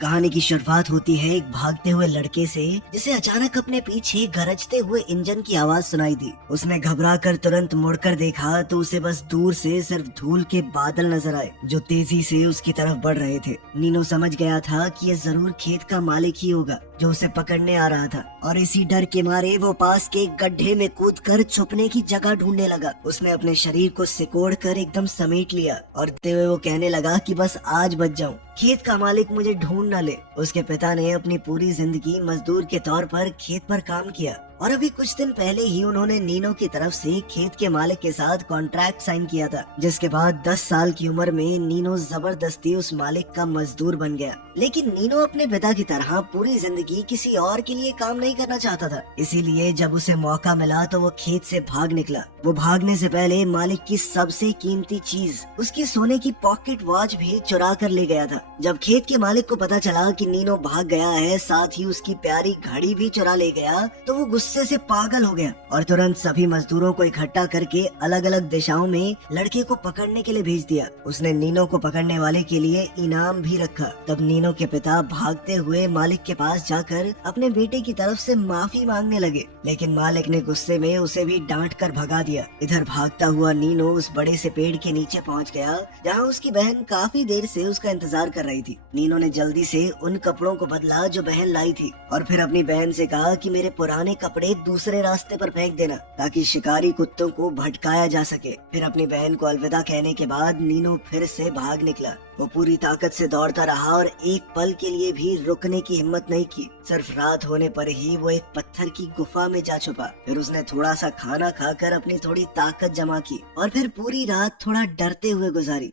कहानी की शुरुआत होती है एक भागते हुए लड़के से, जिसे अचानक अपने पीछे गरजते हुए इंजन की आवाज सुनाई दी। उसने घबराकर तुरंत मुड़कर देखा तो उसे बस दूर से सिर्फ धूल के बादल नजर आए जो तेजी से उसकी तरफ बढ़ रहे थे। नीनो समझ गया था कि यह जरूर खेत का मालिक ही होगा जो उसे पकड़ने आ रहा था, और इसी डर के मारे वो पास के एक गड्ढे में कूदकर छुपने की जगह ढूंढने लगा। उसने अपने शरीर को सिकोड़ कर एकदम समेट लिया और वो कहने लगा कि बस आज बच जाऊं, खेत का मालिक मुझे ढूंढ न ले। उसके पिता ने अपनी पूरी जिंदगी मजदूर के तौर पर खेत पर काम किया और अभी कुछ दिन पहले ही उन्होंने नीनो की तरफ से खेत के मालिक के साथ कॉन्ट्रैक्ट साइन किया था, जिसके बाद 10 साल की उम्र में नीनो जबरदस्ती उस मालिक का मजदूर बन गया। लेकिन नीनो अपने पिता की तरह पूरी जिंदगी किसी और के लिए काम नहीं करना चाहता था, इसीलिए जब उसे मौका मिला तो वो खेत से भाग निकला। वो भागने से पहले मालिक की सबसे कीमती चीज, उसकी सोने की पॉकेट वॉच भी चुरा कर ले गया था। जब खेत के मालिक को पता चला कि नीनो भाग गया है, साथ ही उसकी प्यारी घड़ी भी चुरा ले गया, तो वो गुस्से से पागल हो गया और तुरंत सभी मजदूरों को इकट्ठा करके अलग अलग दिशाओं में लड़के को पकड़ने के लिए भेज दिया। उसने नीनो को पकड़ने वाले के लिए इनाम भी रखा। तब नीनो के पिता भागते हुए मालिक के पास जाकर अपने बेटे की तरफ से माफी मांगने लगे, लेकिन मालिक ने गुस्से में उसे भी डांट कर भगा दिया। इधर भागता हुआ नीनो उस बड़े से पेड़ के नीचे पहुंच गया जहां उसकी बहन काफी देर से उसका इंतजार कर रही थी। नीनो ने जल्दी से उन कपड़ों को बदला जो बहन लाई थी और फिर अपनी बहन से कहा कि मेरे पुराने कपड़े दूसरे रास्ते पर फेंक देना ताकि शिकारी कुत्तों को भटकाया जा सके। फिर अपनी बहन को अलविदा कहने के बाद नीनो फिर से भाग निकला। वो पूरी ताकत से दौड़ता रहा और एक पल के लिए भी रुकने की हिम्मत नहीं की। सिर्फ रात होने पर ही वो एक पत्थर की गुफा में जा छुपा। फिर उसने थोड़ा सा खाना खाकर अपनी थोड़ी ताकत जमा की और फिर पूरी रात थोड़ा डरते हुए गुजारी।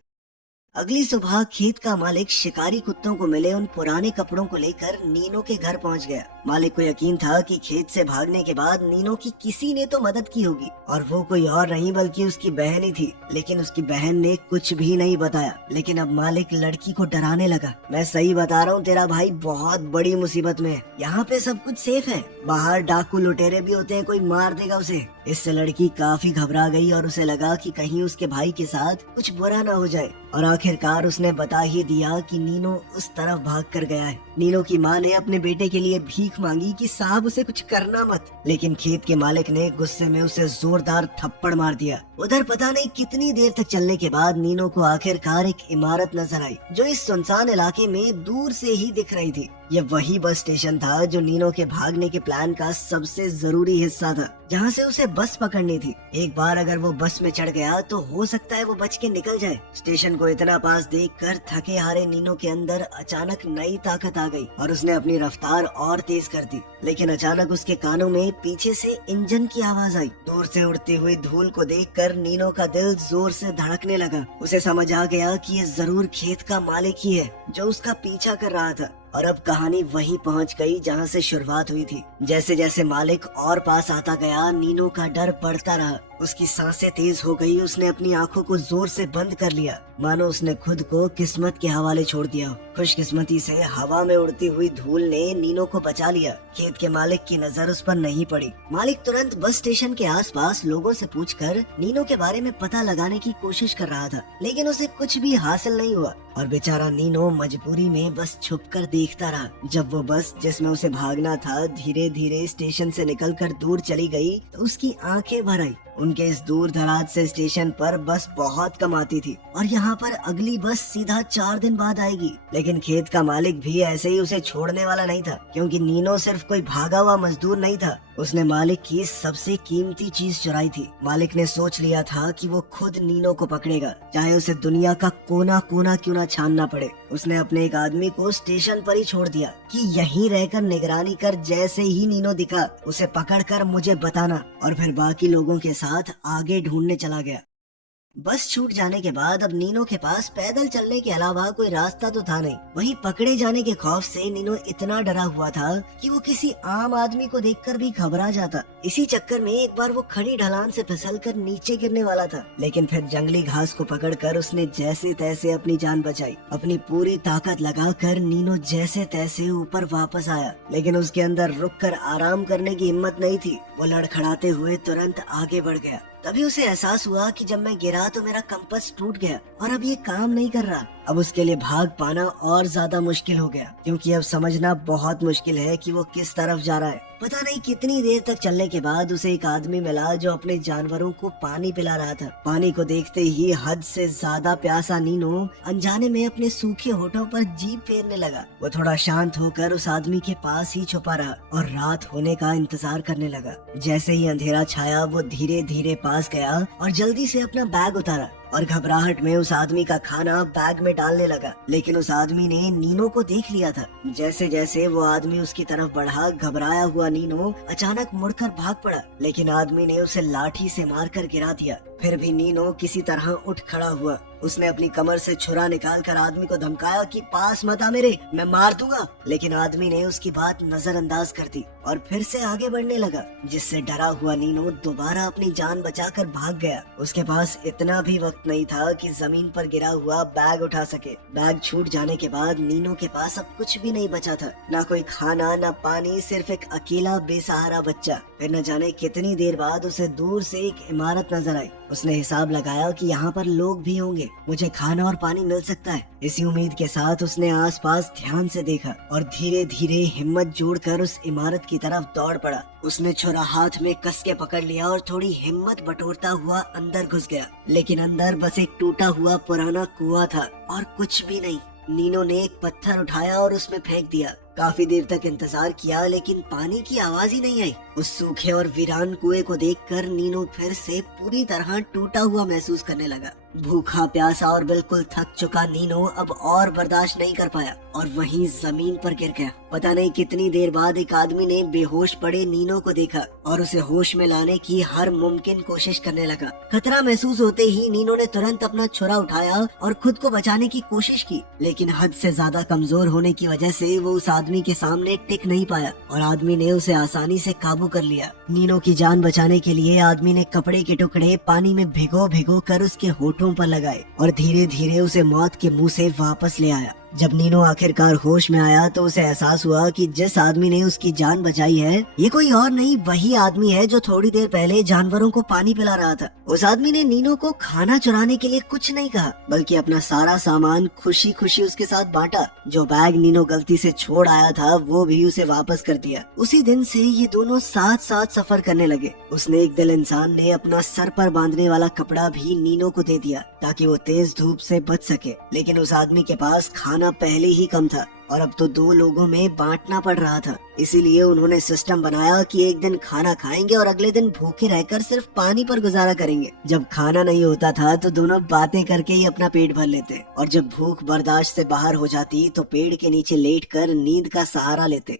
अगली सुबह खेत का मालिक शिकारी कुत्तों को मिले उन पुराने कपड़ों को लेकर नीनो के घर पहुंच गया। मालिक को यकीन था कि खेत से भागने के बाद नीनो की किसी ने तो मदद की होगी, और वो कोई और नहीं बल्कि उसकी बहन ही थी। लेकिन उसकी बहन ने कुछ भी नहीं बताया। लेकिन अब मालिक लड़की को डराने लगा। मैं सही बता रहा हूँ, तेरा भाई बहुत बड़ी मुसीबत में है। यहाँ पे सब कुछ सेफ है, बाहर डाकू लुटेरे भी होते हैं, कोई मार देगा उसे। इससे लड़की काफी घबरा गई और उसे लगा कि कहीं उसके भाई के साथ कुछ बुरा ना हो जाए, और आखिरकार उसने बता ही दिया कि नीनो उस तरफ भाग कर गया है। नीनो की माँ ने अपने बेटे के लिए भीख मांगी कि साहब उसे कुछ करना मत, लेकिन खेत के मालिक ने गुस्से में उसे जोरदार थप्पड़ मार दिया। उधर पता नहीं कितनी देर तक चलने के बाद नीनो को आखिरकार एक इमारत नजर आई जो इस सुनसान इलाके में दूर से ही दिख रही थी। यह वही बस स्टेशन था जो नीनो के भागने के प्लान का सबसे जरूरी हिस्सा था, जहाँ से उसे बस पकड़नी थी। एक बार अगर वो बस में चढ़ गया तो हो सकता है वो बच के निकल जाए। स्टेशन को इतना पास देखकर थके हारे नीनो के अंदर अचानक नई ताकत आ गई और उसने अपनी रफ्तार और तेज कर दी। लेकिन अचानक उसके कानों में पीछे से इंजन की आवाज आई। दूर से उड़ती हुई धूल को देखकर नीनो का दिल जोर से धड़कने लगा। उसे समझ आ गया कि ये जरूर खेत का मालिक ही है जो उसका पीछा कर रहा था। और अब कहानी वहीं पहुंच गई जहां से शुरुआत हुई थी। जैसे जैसे मालिक और पास आता गया, नीनो का डर बढ़ता रहा। उसकी सांसें तेज हो गई। उसने अपनी आंखों को जोर से बंद कर लिया, मानो उसने खुद को किस्मत के हवाले छोड़ दिया। खुशकिस्मती से हवा में उड़ती हुई धूल ने नीनो को बचा लिया। खेत के मालिक की नजर उस पर नहीं पड़ी। मालिक तुरंत बस स्टेशन के आसपास लोगों से पूछकर नीनो के बारे में पता लगाने की कोशिश कर रहा था, लेकिन उसे कुछ भी हासिल नहीं हुआ और बेचारा नीनो मजबूरी में बस छुपकर देखता रहा। जब वो बस जिसमें उसे भागना था धीरे धीरे स्टेशन से निकलकर दूर चली गई तो उसकी आंखें भर आई। उनके इस दूर दराज से स्टेशन पर बस बहुत कम आती थी और यहाँ पर अगली बस सीधा 4 दिन बाद आएगी। लेकिन खेत का मालिक भी ऐसे ही उसे छोड़ने वाला नहीं था, क्योंकि नीनो सिर्फ कोई भागा हुआ मजदूर नहीं था। उसने मालिक की सबसे कीमती चीज चुराई थी। मालिक ने सोच लिया था कि वो खुद नीनो को पकड़ेगा, चाहे उसे दुनिया का कोना कोना क्यों ना छानना पड़े। उसने अपने एक आदमी को स्टेशन पर ही छोड़ दिया कि यहीं रहकर निगरानी कर, जैसे ही नीनो दिखा उसे पकड़कर मुझे बताना, और फिर बाकी लोगों के साथ आगे ढूंढने चला गया। बस छूट जाने के बाद अब नीनो के पास पैदल चलने के अलावा कोई रास्ता तो था नहीं। वहीं पकड़े जाने के खौफ से नीनो इतना डरा हुआ था कि वो किसी आम आदमी को देखकर भी घबरा जाता। इसी चक्कर में एक बार वो खड़ी ढलान से फिसलकर नीचे गिरने वाला था, लेकिन फिर जंगली घास को पकड़कर उसने जैसे तैसे अपनी जान बचाई। अपनी पूरी ताकत लगाकर नीनो जैसे तैसे ऊपर वापस आया, लेकिन उसके अंदर रुककर आराम करने की हिम्मत नहीं थी। वो लड़खड़ाते हुए तुरंत आगे बढ़ गया। तभी उसे एहसास हुआ कि जब मैं गिरा तो मेरा कंपास टूट गया और अब ये काम नहीं कर रहा। अब उसके लिए भाग पाना और ज्यादा मुश्किल हो गया, क्योंकि अब समझना बहुत मुश्किल है कि वो किस तरफ जा रहा है। पता नहीं कितनी देर तक चलने के बाद उसे एक आदमी मिला जो अपने जानवरों को पानी पिला रहा था। पानी को देखते ही हद से ज्यादा प्यासा नीनो अनजाने में अपने सूखे होठों पर जीभ फेरने लगा। वो थोड़ा शांत होकर उस आदमी के पास ही छुपा रहा और रात होने का इंतजार करने लगा। जैसे ही अंधेरा छाया वो धीरे धीरे पास गया और जल्दी से अपना बैग उतारा और घबराहट में उस आदमी का खाना बैग में डालने लगा। लेकिन उस आदमी ने नीनो को देख लिया था। जैसे जैसे वो आदमी उसकी तरफ बढ़ा, घबराया हुआ नीनो अचानक मुड़कर भाग पड़ा, लेकिन आदमी ने उसे लाठी से मारकर गिरा दिया। फिर भी नीनो किसी तरह उठ खड़ा हुआ। उसने अपनी कमर से छुरा निकालकर आदमी को धमकाया कि पास मत आ मेरे, मैं मार दूंगा। लेकिन आदमी ने उसकी बात नजरअंदाज कर दी और फिर से आगे बढ़ने लगा, जिससे डरा हुआ नीनो दोबारा अपनी जान बचाकर भाग गया। उसके पास इतना भी वक्त नहीं था कि जमीन पर गिरा हुआ बैग उठा सके। बैग छूट जाने के बाद नीनो के पास अब कुछ भी नहीं बचा था, ना कोई खाना ना पानी, सिर्फ एक अकेला बेसहारा बच्चा। फिर न जाने कितनी देर बाद उसे दूर से एक इमारत नजर आई। उसने हिसाब लगाया कि यहाँ पर लोग भी होंगे, मुझे खाना और पानी मिल सकता है। इसी उम्मीद के साथ उसने आसपास ध्यान से देखा और धीरे धीरे हिम्मत जोड़कर उस इमारत की तरफ दौड़ पड़ा। उसने छुरा हाथ में कस के पकड़ लिया और थोड़ी हिम्मत बटोरता हुआ अंदर घुस गया। लेकिन अंदर बस एक टूटा हुआ पुराना कुआं था और कुछ भी नहीं। नीनो ने एक पत्थर उठाया और उसमें फेंक दिया। काफी देर तक इंतजार किया, लेकिन पानी की आवाज ही नहीं आई। उस सूखे और वीरान कुएं को देखकर नीनो फिर से पूरी तरह टूटा हुआ महसूस करने लगा। भूखा प्यासा और बिल्कुल थक चुका नीनो अब और बर्दाश्त नहीं कर पाया और वहीं जमीन पर गिर गया। पता नहीं कितनी देर बाद एक आदमी ने बेहोश पड़े नीनो को देखा और उसे होश में लाने की हर मुमकिन कोशिश करने लगा। खतरा महसूस होते ही नीनो ने तुरंत अपना छुरा उठाया और खुद को बचाने की कोशिश की, लेकिन हद से ज्यादा कमजोर होने की वजह से वो उस आदमी के सामने टिक नहीं पाया और आदमी ने उसे आसानी से काबू कर लिया। नीनो की जान बचाने के लिए आदमी ने कपड़े के टुकड़े पानी में भिगो भिगो कर उसके होठों पर लगाए और धीरे धीरे उसे मौत के मुंह से वापस ले आया। जब नीनो आखिरकार होश में आया तो उसे एहसास हुआ कि जिस आदमी ने उसकी जान बचाई है ये कोई और नहीं, वही आदमी है जो थोड़ी देर पहले जानवरों को पानी पिला रहा था। उस आदमी ने नीनो को खाना चुराने के लिए कुछ नहीं कहा, बल्कि अपना सारा सामान खुशी खुशी उसके साथ बांटा। जो बैग नीनो गलती से छोड़ आया था वो भी उसे वापस कर दिया। उसी दिन से ये दोनों साथ साथ सफर करने लगे। उसने एक दिल इंसान ने अपना सर पर बांधने वाला कपड़ा भी नीनो को दे दिया ताकि वो तेज धूप से बच सके। लेकिन उस आदमी के पास खाना पहले ही कम था और अब तो 2 लोगों में बांटना पड़ रहा था। इसीलिए उन्होंने सिस्टम बनाया कि एक दिन खाना खाएंगे और अगले दिन भूखे रहकर सिर्फ पानी पर गुजारा करेंगे। जब खाना नहीं होता था तो दोनों बातें करके ही अपना पेट भर लेते और जब भूख बर्दाश्त से बाहर हो जाती तो पेड़ के नीचे लेटकर नींद का सहारा लेते।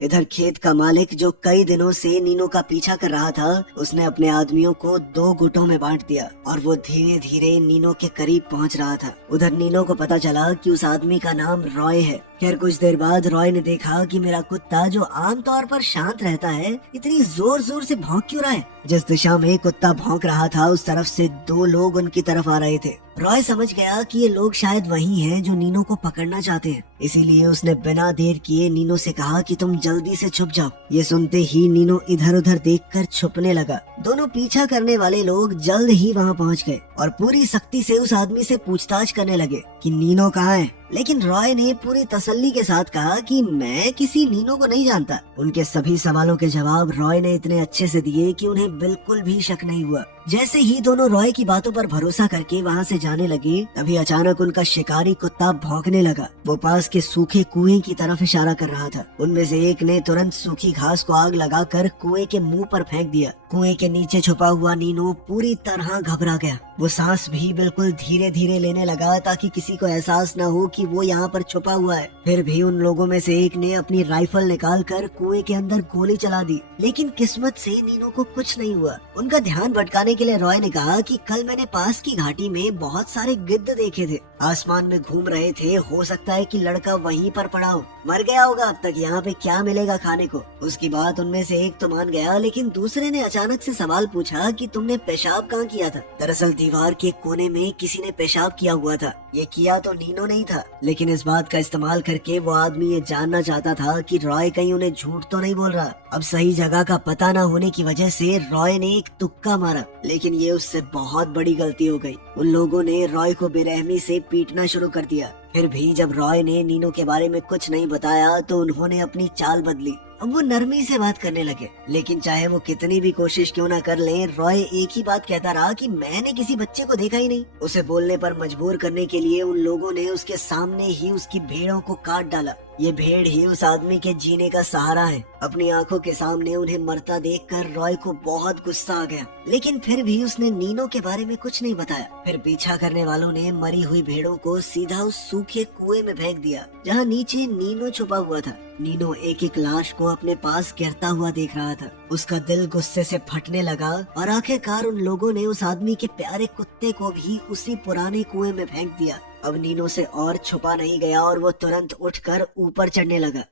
इधर खेत का मालिक जो कई दिनों से नीनो का पीछा कर रहा था, उसने अपने आदमियों को 2 गुटों में बांट दिया और वो धीरे धीरे नीनो के करीब पहुंच रहा था। उधर नीनो को पता चला कि उस आदमी का नाम रॉय है। खैर कुछ देर बाद रॉय ने देखा कि मेरा कुत्ता जो आमतौर पर शांत रहता है इतनी जोर जोर से भौंक क्यों रहा है। जिस दिशा में कुत्ता भौंक रहा था उस तरफ से 2 लोग उनकी तरफ आ रहे थे। रॉय समझ गया कि ये लोग शायद वही हैं जो नीनो को पकड़ना चाहते हैं, इसीलिए उसने बिना देर किए नीनो से कहा कि तुम जल्दी से छुप जाओ। ये सुनते ही नीनो इधर उधर देखकर छुपने लगा। दोनों पीछा करने वाले लोग जल्द ही वहाँ पहुँच गए और पूरी सख्ती से उस आदमी से पूछताछ करने लगे कि नीनो कहाँ है। लेकिन रॉय ने पूरी तसल्ली के साथ कहा कि मैं किसी नीनो को नहीं जानता। उनके सभी सवालों के जवाब रॉय ने इतने अच्छे से दिए कि उन्हें बिल्कुल भी शक नहीं हुआ। जैसे ही दोनों रॉय की बातों पर भरोसा करके वहाँ से जाने लगे, तभी अचानक उनका शिकारी कुत्ता भौंकने लगा। वो पास के सूखे कुएं की तरफ इशारा कर रहा था। उनमें से एक ने तुरंत सूखी घास को आग लगाकर कुएं के मुंह पर फेंक दिया। कुएं के नीचे छुपा हुआ नीनो पूरी तरह घबरा गया। वो सांस भी बिल्कुल धीरे धीरे लेने लगा ताकि किसी को एहसास न हो कि वो यहाँ पर छुपा हुआ है। फिर भी उन लोगों में से एक ने अपनी राइफल निकालकर कुएं के अंदर गोली चला दी, लेकिन किस्मत से नीनो को कुछ नहीं हुआ। उनका ध्यान भटकाने के लिए रॉय ने कहा कि कल मैंने पास की घाटी में बहुत सारे गिद्ध देखे थे, आसमान में घूम रहे थे। हो सकता है कि लड़का वहीं पर पड़ा हो, मर गया होगा अब तक। यहाँ पे क्या मिलेगा खाने को। उसकी बात उनमें से एक तो मान गया, लेकिन दूसरे ने अचानक अचानक से सवाल पूछा कि तुमने पेशाब कहाँ किया था। दरअसल दीवार के कोने में किसी ने पेशाब किया हुआ था। ये किया तो नीनो नहीं था, लेकिन इस बात का इस्तेमाल करके वो आदमी ये जानना चाहता था कि रॉय कहीं उन्हें झूठ तो नहीं बोल रहा। अब सही जगह का पता न होने की वजह से रॉय ने एक तुक्का मारा, लेकिन ये उससे बहुत बड़ी गलती हो गई। उन लोगों ने रॉय को बेरहमी से पीटना शुरू कर दिया। फिर भी जब रॉय ने नीनो के बारे में कुछ नहीं बताया तो उन्होंने अपनी चाल बदली। अब वो नरमी से बात करने लगे, लेकिन चाहे वो कितनी भी कोशिश क्यों ना कर लें, रॉय एक ही बात कहता रहा कि मैंने किसी बच्चे को देखा ही नहीं। उसे बोलने पर मजबूर करने के लिए उन लोगों ने उसके सामने ही उसकी भेड़ों को काट डाला। ये भेड़ ही उस आदमी के जीने का सहारा है। अपनी आंखों के सामने उन्हें मरता देखकर रॉय को बहुत गुस्सा आ गया, लेकिन फिर भी उसने नीनो के बारे में कुछ नहीं बताया। फिर पीछा करने वालों ने मरी हुई भेड़ों को सीधा उस सूखे कुएं में फेंक दिया जहाँ नीचे नीनो छुपा हुआ था। नीनो एक एक लाश को अपने पास गिरता हुआ देख रहा था। उसका दिल गुस्से से फटने लगा और आखिरकार उन लोगों ने उस आदमी के प्यारे कुत्ते को भी उसी पुराने कुएं में फेंक दिया। अब नीनो से और छुपा नहीं गया और वो तुरंत उठकर ऊपर चढ़ने लगा।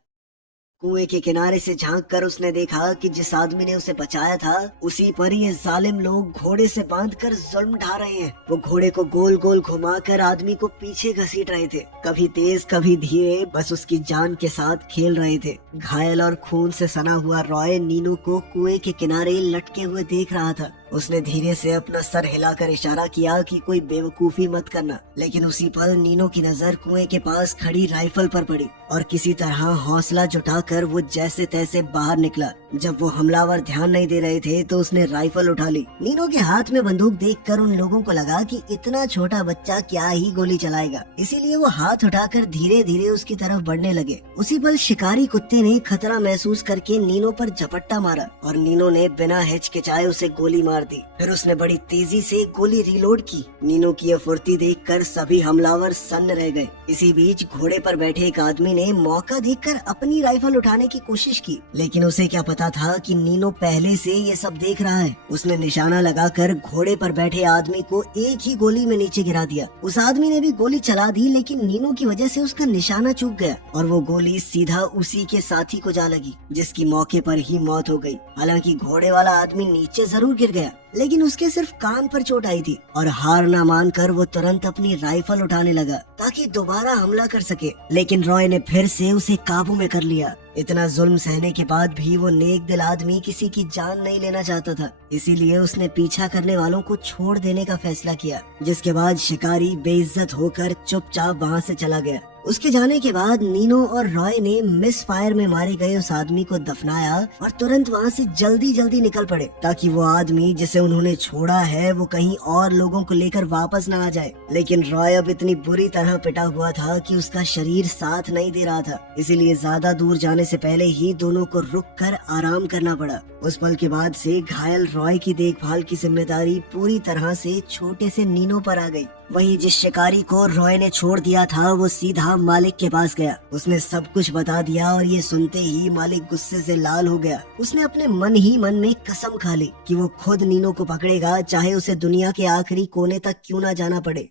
कुएं के किनारे से झांककर उसने देखा कि जिस आदमी ने उसे बचाया था उसी पर ये जालिम लोग घोड़े से बांधकर जुल्म ढा रहे हैं। वो घोड़े को गोल गोल घुमाकर आदमी को पीछे घसीट रहे थे, कभी तेज कभी धीरे, बस उसकी जान के साथ खेल रहे थे। घायल और खून से सना हुआ रॉय नीनू को कुएं के किनारे लटके हुए देख रहा था। उसने धीरे से अपना सर हिलाकर इशारा किया कि कोई बेवकूफी मत करना, लेकिन उसी पल नीनो की नजर कुएं के पास खड़ी राइफल पर पड़ी और किसी तरह हौसला जुटाकर वो जैसे तैसे बाहर निकला। जब वो हमलावर ध्यान नहीं दे रहे थे तो उसने राइफल उठा ली। नीनो के हाथ में बंदूक देखकर उन लोगों को लगा कि इतना छोटा बच्चा क्या ही गोली चलाएगा, इसीलिए वो हाथ उठाकर धीरे धीरे उसकी तरफ बढ़ने लगे। उसी पल शिकारी कुत्ते ने खतरा महसूस करके नीनो पर झपट्टा मारा और नीनो ने बिना हिचकिचाए उसे गोली मार दी। फिर उसने बड़ी तेजी से गोली रिलोड की। नीनो की यह फुर्ती देखकर सभी हमलावर सन्न रह गए। इसी बीच घोड़े पर बैठे एक आदमी ने मौका देखकर अपनी राइफल उठाने की कोशिश की, लेकिन उसे क्या पता था कि नीनो पहले से ये सब देख रहा है। उसने निशाना लगाकर घोड़े पर बैठे आदमी को एक ही गोली में नीचे गिरा दिया। उस आदमी ने भी गोली चला दी, लेकिन नीनो की वजह से उसका निशाना चूक गया और वो गोली सीधा उसी के साथी को जा लगी, जिसकी मौके पर ही मौत हो गई। हालांकि घोड़े वाला आदमी नीचे जरूर गिर गया, लेकिन उसके सिर्फ कान पर चोट आई थी और हार न मानकर वो तुरंत अपनी राइफल उठाने लगा ताकि दोबारा हमला कर सके। लेकिन रॉय ने फिर से उसे काबू में कर लिया। इतना जुल्म सहने के बाद भी वो नेक दिल आदमी किसी की जान नहीं लेना चाहता था, इसीलिए उसने पीछा करने वालों को छोड़ देने का फैसला किया, जिसके बाद शिकारी बेइज्जत होकर चुपचाप वहाँ से चला गया। उसके जाने के बाद नीनो और रॉय ने मिस फायर में मारे गए उस आदमी को दफनाया और तुरंत वहाँ से जल्दी जल्दी निकल पड़े ताकि वो आदमी जिसे उन्होंने छोड़ा है वो कहीं और लोगों को लेकर वापस न आ जाए। लेकिन रॉय अब इतनी बुरी तरह पिटा हुआ था कि उसका शरीर साथ नहीं दे रहा था, इसीलिए ज्यादा दूर जाने से पहले ही दोनों को रुक कर आराम करना पड़ा। उस पल के बाद से घायल रॉय की देखभाल की जिम्मेदारी पूरी तरह से छोटे से नीनो पर आ गई। वहीं जिस शिकारी को रॉय ने छोड़ दिया था वो सीधा मालिक के पास गया। उसने सब कुछ बता दिया और ये सुनते ही मालिक गुस्से से लाल हो गया। उसने अपने मन ही मन में कसम खा ली कि वो खुद नीनो को पकड़ेगा, चाहे उसे दुनिया के आखिरी कोने तक क्यों ना जाना पड़े।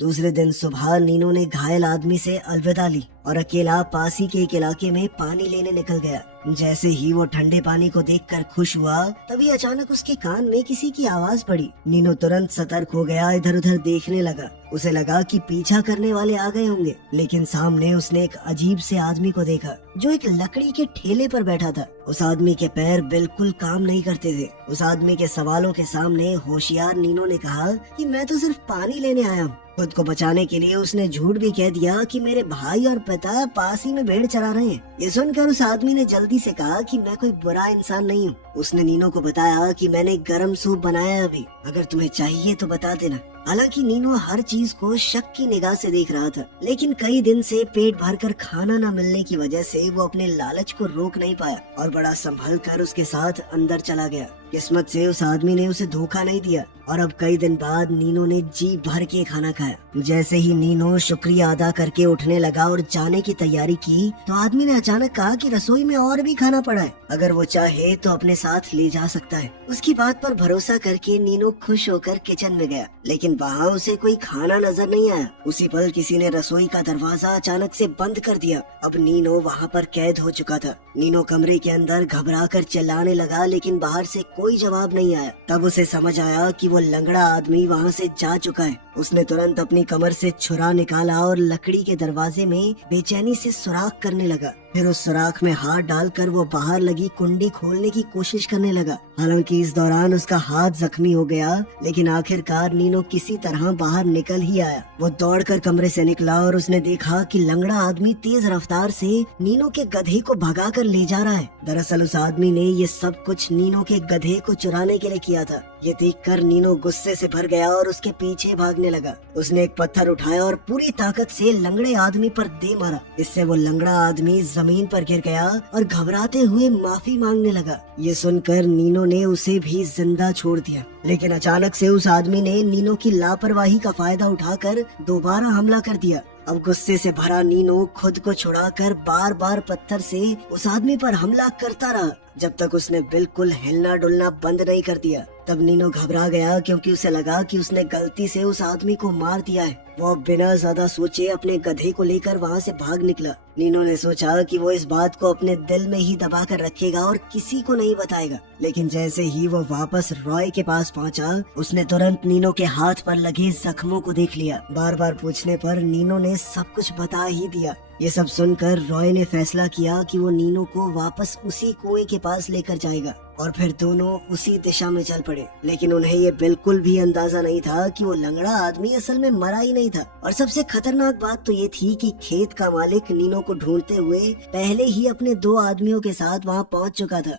दूसरे दिन सुबह नीनो ने घायल आदमी से अलविदा ली और अकेला पास ही के एक इलाके में पानी लेने निकल गया। जैसे ही वो ठंडे पानी को देखकर खुश हुआ, तभी अचानक उसके कान में किसी की आवाज पड़ी। नीनो तुरंत सतर्क हो गया, इधर उधर देखने लगा। उसे लगा कि पीछा करने वाले आ गए होंगे, लेकिन सामने उसने एक अजीब से आदमी को देखा जो एक लकड़ी के ठेले पर बैठा था। उस आदमी के पैर बिल्कुल काम नहीं करते थे। उस आदमी के सवालों के सामने होशियार नीनो ने कहा कि मैं तो सिर्फ पानी लेने आया हूँ। खुद को बचाने के लिए उसने झूठ भी कह दिया कि मेरे भाई और पिता पास ही में भेड़ चरा रहे हैं। ये सुनकर उस आदमी ने जल्दी से कहा कि मैं कोई बुरा इंसान नहीं हूँ। उसने नीनो को बताया कि मैंने गरम सूप बनाया अभी, अगर तुम्हें चाहिए तो बता देना। हालांकि नीनो हर चीज को शक की निगाह से देख रहा था, लेकिन कई दिन से पेट भरकर खाना न मिलने की वजह से वो अपने लालच को रोक नहीं पाया और बड़ा संभल कर उसके साथ अंदर चला गया। किस्मत से उस आदमी ने उसे धोखा नहीं दिया और अब कई दिन बाद नीनो ने जी भर के खाना खाया। जैसे ही नीनो शुक्रिया अदा करके उठने लगा और जाने की तैयारी की तो आदमी ने अचानक कहा कि रसोई में और भी खाना पड़ा है, अगर वो चाहे तो अपने साथ ले जा सकता है। उसकी बात पर भरोसा करके नीनो खुश होकर किचन में गया, लेकिन वहाँ उसे कोई खाना नजर नहीं आया। उसी पल किसी ने रसोई का दरवाजा अचानक से बंद कर दिया। अब नीनो वहाँ पर कैद हो चुका था। नीनो कमरे के अंदर घबराकर चिल्लाने लगा, लेकिन बाहर से कोई जवाब नहीं आया। तब उसे समझ आया कि वो लंगड़ा आदमी वहाँ से जा चुका है। उसने तुरंत अपनी कमर से छुरा निकाला और लकड़ी के दरवाजे में बेचैनी से सुराख करने लगा। फिर उस सुराख में हाथ डालकर वो बाहर लगी कुंडी खोलने की कोशिश करने लगा। हालांकि इस दौरान उसका हाथ जख्मी हो गया, लेकिन आखिरकार नीनो किसी तरह बाहर निकल ही आया। वो दौड़कर कमरे से निकला और उसने देखा कि लंगड़ा आदमी तेज रफ्तार से नीनो के गधे को भगाकर ले जा रहा है। दरअसल उस आदमी ने ये सब कुछ नीनो के गधे को चुराने के लिए किया था। ये देखकर नीनो गुस्से से भर गया और उसके पीछे भागने लगा। उसने एक पत्थर उठाया और पूरी ताकत से लंगड़े आदमी पर दे मारा। इससे वो लंगड़ा आदमी जमीन पर गिर गया और घबराते हुए माफी मांगने लगा। ये सुनकर नीनो ने उसे भी जिंदा छोड़ दिया, लेकिन अचानक से उस आदमी ने नीनो की लापरवाही का फायदा उठाकर दोबारा हमला कर दिया। अब गुस्से से भरा नीनो खुद को छुड़ाकर बार बार पत्थर से उस आदमी पर हमला करता रहा, जब तक उसने बिल्कुल हिलना डुलना बंद नहीं कर दिया। तब नीनो घबरा गया, क्योंकि उसे लगा कि उसने गलती से उस आदमी को मार दिया है। वो बिना ज्यादा सोचे अपने गधे को लेकर वहाँ से भाग निकला। नीनो ने सोचा कि वो इस बात को अपने दिल में ही दबा कर रखेगा और किसी को नहीं बताएगा, लेकिन जैसे ही वो वापस रॉय के पास पहुँचा, उसने तुरंत नीनो के हाथ पर लगे जख्मों को देख लिया। बार बार पूछने पर नीनो ने सब कुछ बता ही दिया। ये सब सुनकर रॉय ने फैसला किया कि वो नीनो को वापस उसी कुएं के पास लेकर जाएगा और फिर दोनों उसी दिशा में चल पड़े। लेकिन उन्हें ये बिल्कुल भी अंदाजा नहीं था कि वो लंगड़ा आदमी असल में मरा ही नहीं था। और सबसे खतरनाक बात तो ये थी कि खेत का मालिक नीनो को ढूंढते हुए पहले ही अपने 2 आदमियों के साथ वहाँ पहुँच चुका था।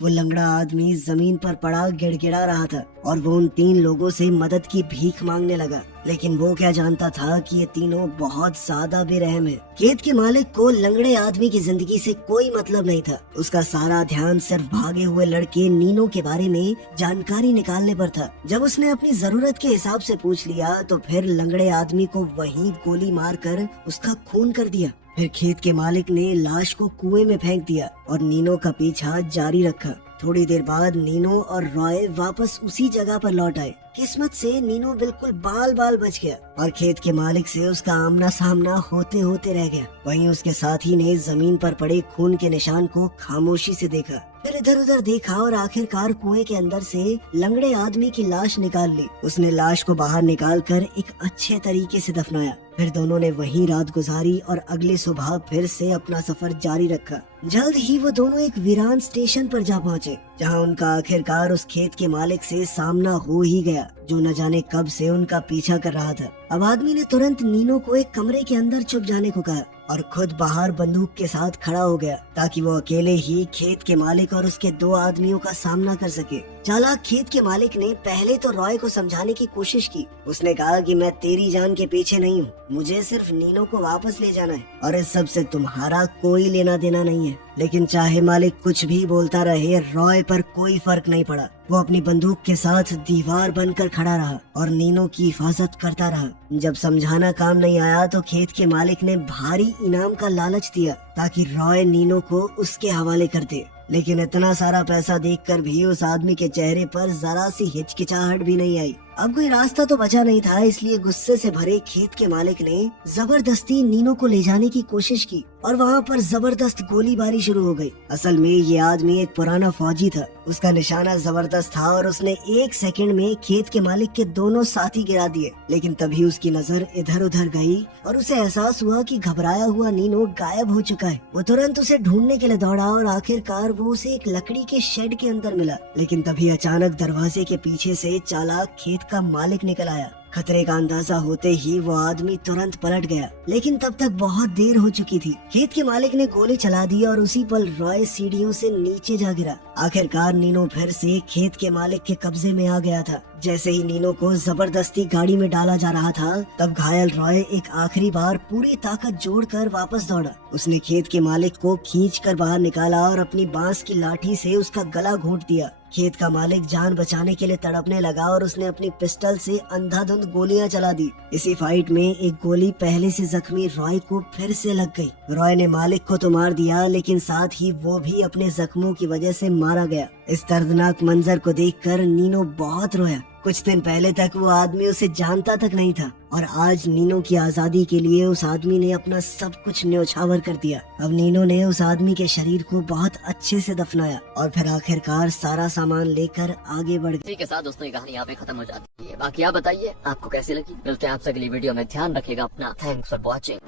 वो लंगड़ा आदमी जमीन पर पड़ा गिड़गिड़ा रहा था और वो उन 3 लोगों से मदद की भीख मांगने लगा, लेकिन वो क्या जानता था कि ये तीनों बहुत ज्यादा बेरहम है। खेत के मालिक को लंगड़े आदमी की जिंदगी से कोई मतलब नहीं था। उसका सारा ध्यान सिर्फ भागे हुए लड़के नीनो के बारे में जानकारी निकालने पर था। जब उसने अपनी जरूरत के हिसाब से पूछ लिया तो फिर लंगड़े आदमी को वहीं गोली मारकर उसका खून कर दिया। फिर खेत के मालिक ने लाश को कुएं में फेंक दिया और नीनो का पीछा जारी रखा। थोड़ी देर बाद नीनो और रॉय वापस उसी जगह पर लौट आए। किस्मत से नीनो बिल्कुल बाल बाल बच गया और खेत के मालिक से उसका आमना सामना होते होते रह गया। वहीं उसके साथी ने जमीन पर पड़े खून के निशान को खामोशी से देखा, फिर इधर उधर देखा और आखिरकार कुएं के अंदर से लंगड़े आदमी की लाश निकाल ली। उसने लाश को बाहर निकालकर एक अच्छे तरीके से दफनाया। फिर दोनों ने वहीं रात गुजारी और अगले सुबह फिर से अपना सफर जारी रखा। जल्द ही वो दोनों एक वीरान स्टेशन पर जा पहुँचे, जहाँ उनका आखिरकार उस खेत के मालिक से सामना हो ही गया, जो न जाने कब से उनका पीछा कर रहा था। अब आदमी ने तुरंत नीनो को एक कमरे के अंदर छुप जाने को कहा और खुद बाहर बंदूक के साथ खड़ा हो गया, ताकि वो अकेले ही खेत के मालिक और उसके 2 आदमियों का सामना कर सके। चालाक खेत के मालिक ने पहले तो रॉय को समझाने की कोशिश की। उसने कहा कि मैं तेरी जान के पीछे नहीं हूँ, मुझे सिर्फ नीनो को वापस ले जाना है और इस सब से तुम्हारा कोई लेना देना नहीं है। लेकिन चाहे मालिक कुछ भी बोलता रहे, रॉय पर कोई फर्क नहीं पड़ा। वो अपनी बंदूक के साथ दीवार बनकर खड़ा रहा और नीनो की हिफाजत करता रहा। जब समझाना काम नहीं आया तो खेत के मालिक ने भारी इनाम का लालच दिया, ताकि रॉय नीनो को उसके हवाले कर दे। लेकिन इतना सारा पैसा देखकर भी उस आदमी के चेहरे पर जरा सी हिचकिचाहट भी नहीं आई। अब कोई रास्ता तो बचा नहीं था, इसलिए गुस्से से भरे खेत के मालिक ने जबरदस्ती नीनो को ले जाने की कोशिश की और वहाँ पर जबरदस्त गोलीबारी शुरू हो गई। असल में ये आदमी एक पुराना फौजी था। उसका निशाना जबरदस्त था और उसने 1 सेकंड में खेत के मालिक के दोनों साथी गिरा दिए। लेकिन तभी उसकी नजर इधर उधर गई और उसे एहसास हुआ कि घबराया हुआ नीनो गायब हो चुका है। वो तुरंत उसे ढूंढने के लिए दौड़ा और आखिरकार वो उसे एक लकड़ी के शेड के अंदर मिला। लेकिन तभी अचानक दरवाजे के पीछे से चालाक खेत का मालिक निकल आया। खतरे का अंदाजा होते ही वो आदमी तुरंत पलट गया, लेकिन तब तक बहुत देर हो चुकी थी। खेत के मालिक ने गोली चला दी और उसी पल रॉय सीढ़ियों से नीचे जा गिरा। आखिरकार नीनो फिर से खेत के मालिक के कब्जे में आ गया था। जैसे ही नीनो को जबरदस्ती गाड़ी में डाला जा रहा था, तब घायल रॉय एक आखिरी बार पूरी ताकत जोड़कर वापस दौड़ा। उसने खेत के मालिक को खींचकर बाहर निकाला और अपनी बांस की लाठी से उसका गला घोंट दिया। खेत का मालिक जान बचाने के लिए तड़पने लगा और उसने अपनी पिस्टल से अंधाधुंध गोलियां चला दी। इसी फाइट में एक गोली पहले से जख्मी रॉय को फिर से लग गई। रॉय ने मालिक को तो मार दिया, लेकिन साथ ही वो भी अपने जख्मों की वजह से मारा गया। इस दर्दनाक मंजर को देखकर नीनो बहुत रोया। कुछ दिन पहले तक वो आदमी उसे जानता तक नहीं था और आज नीनो की आजादी के लिए उस आदमी ने अपना सब कुछ न्योछावर कर दिया। अब नीनो ने उस आदमी के शरीर को बहुत अच्छे से दफनाया और फिर आखिरकार सारा सामान लेकर आगे बढ़ गया। इसी के साथ दोस्तों ये कहानी यहाँ पे खत्म हो जाती है। बाकी आप बताइए आपको कैसी लगी। मिलते हैं आपसे अगली वीडियो में। ध्यान रखिएगा अपना। Thanks for watching.